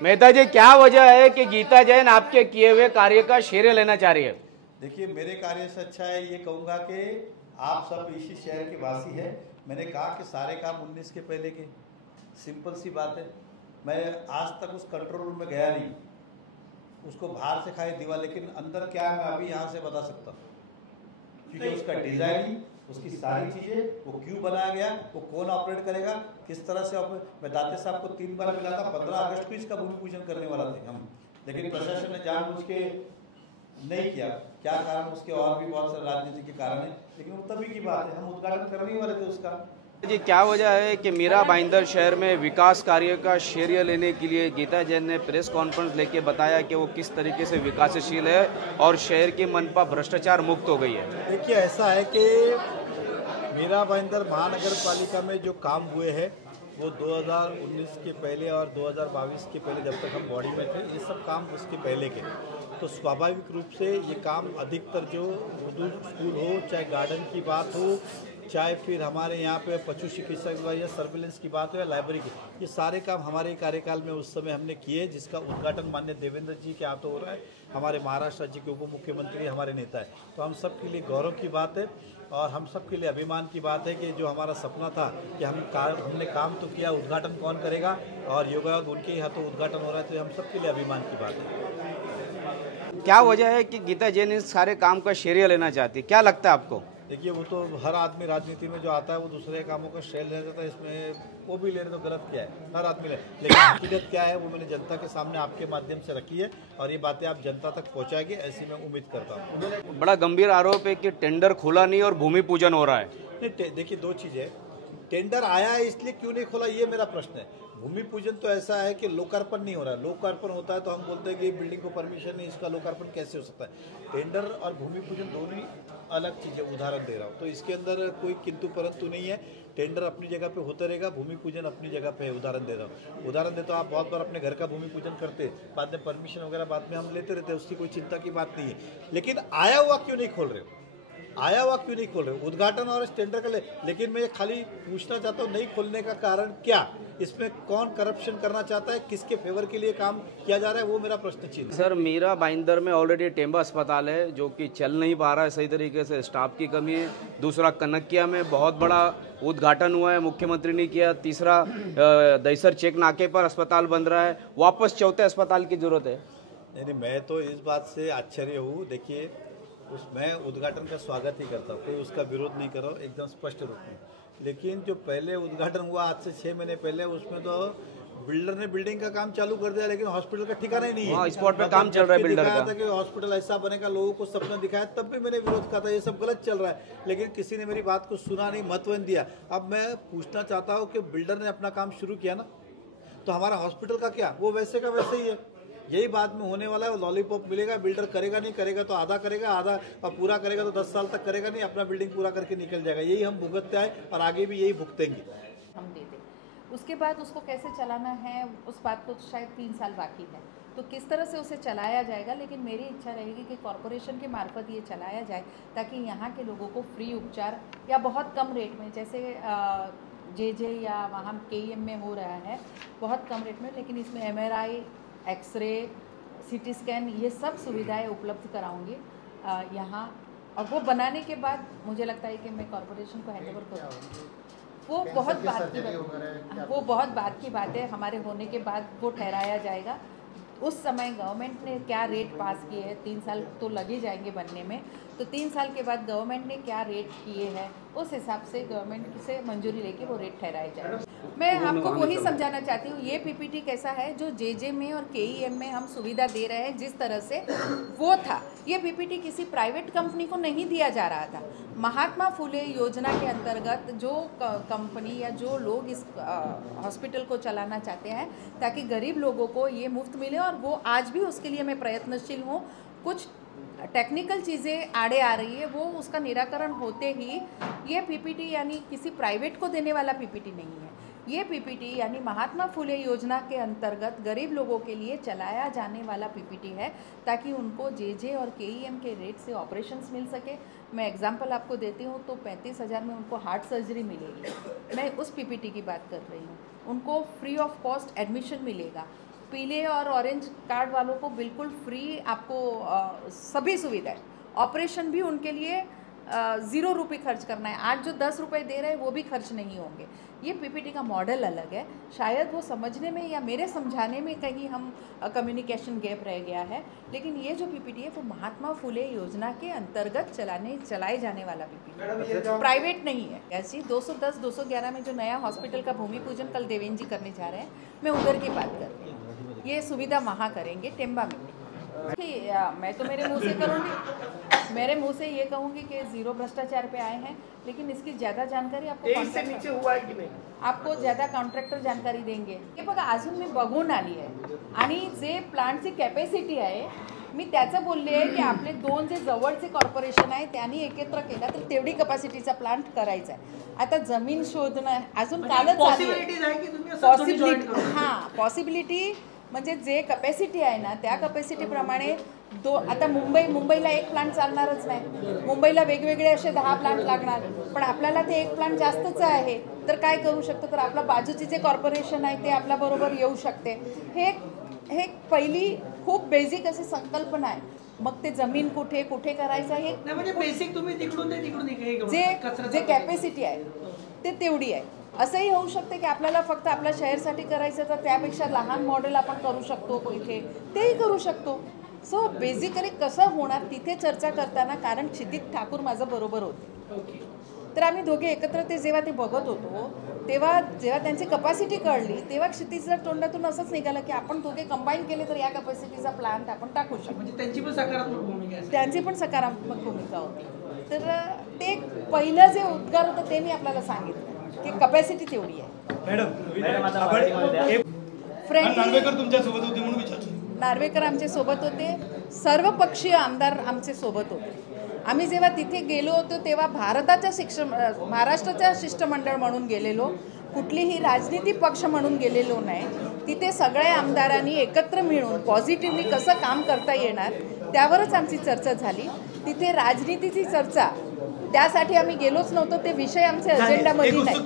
मेहता जी, क्या वजह है कि गीता जैन आपके किए हुए कार्य का श्रेय लेना चाह रही है? देखिए, मेरे कार्य से अच्छा है ये कहूँगा कि आप सब इसी शहर के वासी हैं। मैंने कहा कि सारे काम 19 के पहले के, सिंपल सी बात है। मैं आज तक उस कंट्रोल रूम में गया नहीं, उसको बाहर से खाए दीवार, लेकिन अंदर क्या है मैं अभी यहाँ से बता सकता हूँ, क्योंकि उसका डिज़ाइनिंग, उसकी सारी चीज़ें, वो क्यों बनाया गया, वो कौन ऑपरेट करेगा, किस तरह से मैं दाते साहब को 3 बार मिला था। 15 अगस्त को इसका भूमि पूजन करने वाला थे हम, लेकिन प्रशासन ने जानबूझ के नहीं किया। क्या कारण, उसके और भी बहुत सारे राजनीति के कारण है, लेकिन वो तभी की बात है, हम उद्घाटन करने ही वाले थे उसका। जी, क्या वजह है कि मीरा भाईंदर शहर में विकास कार्य का श्रेय लेने के लिए गीता जैन ने प्रेस कॉन्फ्रेंस लेके बताया कि वो किस तरीके से विकासशील है और शहर की मनपा भ्रष्टाचार मुक्त हो गई है? देखिए, ऐसा है कि मीरा भाईंदर महानगर पालिका में जो काम हुए हैं वो 2019 के पहले और 2022 के पहले, जब तक हम बॉडी में थे, ये सब काम उसके पहले के। तो स्वाभाविक रूप से ये काम अधिकतर जो उर्दू स्कूल हो, चाहे गार्डन की बात हो, चाहे फिर हमारे यहाँ पे पशु चिकित्सक या सर्विलेंस की बात हो या लाइब्रेरी की, ये सारे काम हमारे कार्यकाल में उस समय हमने किए, जिसका उद्घाटन माननीय देवेंद्र जी के हाथों हो रहा है। हमारे महाराष्ट्र राज्य के उप मुख्यमंत्री हमारे नेता है, तो हम सब के लिए गौरव की बात है और हम सब के लिए अभिमान की बात है कि जो हमारा सपना था कि हमने काम तो किया, उद्घाटन कौन करेगा, और योगायोग उनके ही हाथों उद्घाटन हो रहा है, तो हम सब के लिए अभिमान की बात है। क्या वजह है कि गीता जैन इस सारे काम का श्रेय लेना चाहती है? क्या लगता है आपको? देखिए, वो तो हर आदमी राजनीति में जो आता है वो दूसरे कामों का श्रेय लेना चाहता है, इसमें वो भी लेने तो गलत क्या है, हर आदमी ले। लेकिन हकीकत क्या है वो मैंने जनता के सामने आपके माध्यम से रखी है और ये बातें आप जनता तक पहुंचाएंगे, ऐसी मैं उम्मीद करता हूँ। बड़ा गंभीर आरोप है कि टेंडर खुला नहीं और भूमि पूजन हो रहा है। नहीं, देखिए, दो चीज़ें, टेंडर आया है इसलिए क्यों नहीं खोला, ये मेरा प्रश्न है। भूमि पूजन तो ऐसा है कि लोकार्पण नहीं हो रहा है। लोकार्पण होता है तो हम बोलते हैं कि बिल्डिंग को परमिशन नहीं, इसका लोकार्पण कैसे हो सकता है। टेंडर और भूमि पूजन दोनों ही अलग चीज़ें, उदाहरण दे रहा हूँ, तो इसके अंदर कोई किंतु परंतु नहीं है। टेंडर अपनी जगह पे होता रहेगा, भूमि पूजन अपनी जगह पे है। उदाहरण दे रहा हूँ, उदाहरण देता हूँ, आप बहुत बार अपने घर का भूमि पूजन करते, बाद में परमिशन वगैरह बाद में हम लेते रहते हैं, उसकी कोई चिंता की बात नहीं है। लेकिन आया हुआ क्यों नहीं खोल रहे हो, आया हुआ क्यों नहीं खोल रहे हो? उद्घाटन और टेंडर कर ले। लेकिन मैं ये खाली पूछना चाहता हूँ, नहीं खोलने का कारण क्या, इसमें कौन करप्शन करना चाहता है, किसके फेवर के लिए काम किया जा रहा है, वो मेरा प्रश्न चिन्ह है। सर, मीरा भाईंदर में ऑलरेडी टेम्बा अस्पताल है जो कि चल नहीं पा रहा है सही तरीके से, स्टाफ की कमी है। दूसरा, कनकिया में बहुत बड़ा उद्घाटन हुआ है, मुख्यमंत्री ने किया। तीसरा, दहीसर चेक नाके पर अस्पताल बन रहा है, वापस चौथे अस्पताल की जरूरत है। नहीं, मैं तो इस बात से आश्चर्य हूँ। देखिए, मैं उद्घाटन का स्वागत ही करता हूँ, कोई उसका विरोध नहीं कर रहा हूँ, एकदम स्पष्ट रूप में। लेकिन जो पहले उद्घाटन हुआ आज से 6 महीने पहले, उसमें तो बिल्डर ने बिल्डिंग का काम चालू कर दिया, लेकिन हॉस्पिटल का ठिकाना ही नहीं है। स्पॉट पे काम चल रहा है बिल्डर का। था कि हॉस्पिटल ऐसा बनेगा, लोगों को सपना दिखाया, तब भी मैंने विरोध कहा था ये सब गलत चल रहा है, लेकिन किसी ने मेरी बात को सुना नहीं, महत्व नहीं दिया। अब मैं पूछना चाहता हूँ कि बिल्डर ने अपना काम शुरू किया ना, तो हमारा हॉस्पिटल का क्या, वो वैसे का वैसे ही है। यही बाद में होने वाला है, लॉलीपॉप मिलेगा, बिल्डर करेगा नहीं, करेगा तो आधा करेगा, आधा और पूरा करेगा तो 10 साल तक करेगा नहीं, अपना बिल्डिंग पूरा करके निकल जाएगा। यही हम भुगतते आए और आगे भी यही भुगतेंगे। हम दे दें, उसके बाद उसको कैसे चलाना है, उस बात को शायद 3 साल बाकी है, तो किस तरह से उसे चलाया जाएगा। लेकिन मेरी इच्छा रहेगी कि कॉरपोरेशन के मार्फत ये चलाया जाए, ताकि यहाँ के लोगों को फ्री उपचार या बहुत कम रेट में, जैसे जे या वहाँ KEM में हो रहा है बहुत कम रेट में, लेकिन इसमें MRI, एक्सरे, CT स्कैन, ये सब सुविधाएं उपलब्ध कराऊंगी यहाँ। और वो बनाने के बाद मुझे लगता है कि मैं कॉरपोरेशन को हैंड ओवर करूँगी। वो बहुत बात की बात है, हमारे होने के बाद वो ठहराया जाएगा। उस समय गवर्नमेंट ने क्या रेट पास किए हैं, 3 साल तो लग ही जाएंगे बनने में, तो 3 साल के बाद गवर्नमेंट ने क्या रेट किए हैं, उस हिसाब से गवर्नमेंट से मंजूरी लेके वो रेट ठहराए जाए। मैं आपको वही समझाना चाहती हूँ, ये PPT कैसा है, जो JJ में और KEM में हम सुविधा दे रहे हैं जिस तरह से वो था, ये PPT किसी प्राइवेट कंपनी को नहीं दिया जा रहा था। महात्मा फुले योजना के अंतर्गत जो कंपनी या जो लोग इस हॉस्पिटल को चलाना चाहते हैं ताकि गरीब लोगों को ये मुफ्त मिले, और वो आज भी उसके लिए मैं प्रयत्नशील हूँ। कुछ टेक्निकल चीज़ें आड़े आ रही है, वो उसका निराकरण होते ही ये PPT यानी किसी प्राइवेट को देने वाला PPT नहीं है। ये PPT यानी महात्मा फुले योजना के अंतर्गत गरीब लोगों के लिए चलाया जाने वाला PPT है, ताकि उनको JJ और KEM के रेट से ऑपरेशंस मिल सके। मैं एग्जांपल आपको देती हूँ, तो 35,000 में उनको हार्ट सर्जरी मिलेगी, मैं उस PPT की बात कर रही हूँ। उनको फ्री ऑफ कॉस्ट एडमिशन मिलेगा, पीले और ऑरेंज कार्ड वालों को बिल्कुल फ्री आपको सभी सुविधाएं, ऑपरेशन भी उनके लिए 0 रुपये खर्च करना है। आज जो 10 रुपये दे रहे हैं वो भी खर्च नहीं होंगे। ये पीपीटी का मॉडल अलग है, शायद वो समझने में या मेरे समझाने में कहीं हम कम्युनिकेशन गैप रह गया है, लेकिन ये जो पीपीटी है वो महात्मा फुले योजना के अंतर्गत चलाए जाने वाला पीपीटी, प्राइवेट नहीं है। ऐसी 210-211 में जो नया हॉस्पिटल का भूमि पूजन कल देवेंद्र जी करने जा रहे हैं, मैं उधर की बात कर रही हूँ। ये सुविधा वहाँ करेंगे, टेम्बा में। मैं तो मेरे मुंह से करूँगी, मेरे मुंह से ये कहूँगी कि 0 भ्रष्टाचार पे आए हैं, लेकिन इसकी ज़्यादा जानकारी आपको से नीचे हुआ है की नाही? आपको ज़्यादा कॉन्ट्रॅक्टर जानकारी देंगे। हे बघा, अजून मी बघून आली आहे आणि जे प्लांटची कॅपॅसिटी आहे, मी त्याचं बोलले आहे की आपले 2 जे जवळचे कॉर्पोरेशन आहे त्यांनी एकत्र केला तर तेवढी कॅपॅसिटीचा प्लांट करायचा आहे। आता जमीन शोधणं अजून कालच पॉसिबिलिटीज आहे की तुम्ही असं दोन्ही join करू? हां, पॉसिबिलिटी म्हणजे जे कॅपॅसिटी आहे ना त्या कॅपॅसिटीप्रमाणे आता मुंबईला एक प्लांट चालणारच नाही, मुंबईला वेगवेगळे असे 10 प्लांट लागणार, पण आपल्याला ते एक प्लांट जास्तच आहे तर काय करू शकतो, तर आपला बाजूचे जे कॉर्पोरेशन आहे ते आपल्याबरोबर येऊ शकते। हे पहिली खूप बेसिक अशी संकल्पना आहे। मग ते जमीन कुठे कुठे करायचं हे नाही, म्हणजे बेसिक तुम्ही तिकडून ते तिकडून जे कॅपॅसिटी आहे ते तेवढी आहे। असंही होऊ शकते की आपल्याला फक्त आपल्या शहरासाठी करायचं तर त्यापेक्षा लहान मॉडेल आपण करू शकतो इथे, तेही करू शकतो। सो बेसिकली कसं होणार तिथे चर्चा करताना, कारण क्षितिज ठाकूर माझं बरोबर होते, तर आम्ही दोघे एकत्र जेव्हा ते बघत होतो तेव्हा जेव्हा त्यांची कॅपॅसिटी कळली तेव्हा क्षितिजच्या तोंडातून असंच निघालं की आपण दोघे कंबाईन केले तर या कॅपॅसिटीचा प्लांट आपण टाकू शकतो। म्हणजे त्यांची पण सकारात्मक भूमिका आहे। त्यांची पण सकारात्मक भूमिका होती। तर ते पहिलं जे उद्गार होतं ते मी आपल्याला सांगितलं की कॅपॅसिटी तेवढी आहे। नार्वेकर तुमच्या सोबत होते म्हणून विचारतो। नार्वेकर आमचे सोबत होते, सर्व पक्षीय आमदार आमचे सोबत होते। आम्ही जेव्हा तिथे गेलो होतो तेव्हा महाराष्ट्राच्या शिष्टमंडळ म्हणून गेलेलो, कुठलीही राजनीती पक्ष म्हणून गेलेलो नाही। तिथे सगळ्या आमदारांनी एकत्र मिळून पॉझिटिव्हली कसं काम करता येणार त्यावरच आमची चर्चा झाली। तिथे राजनीतीची चर्चा त्यासाठी आम्ही गेलोच नव्हतो, ते विषय आमचे अजेंडामध्ये नाही।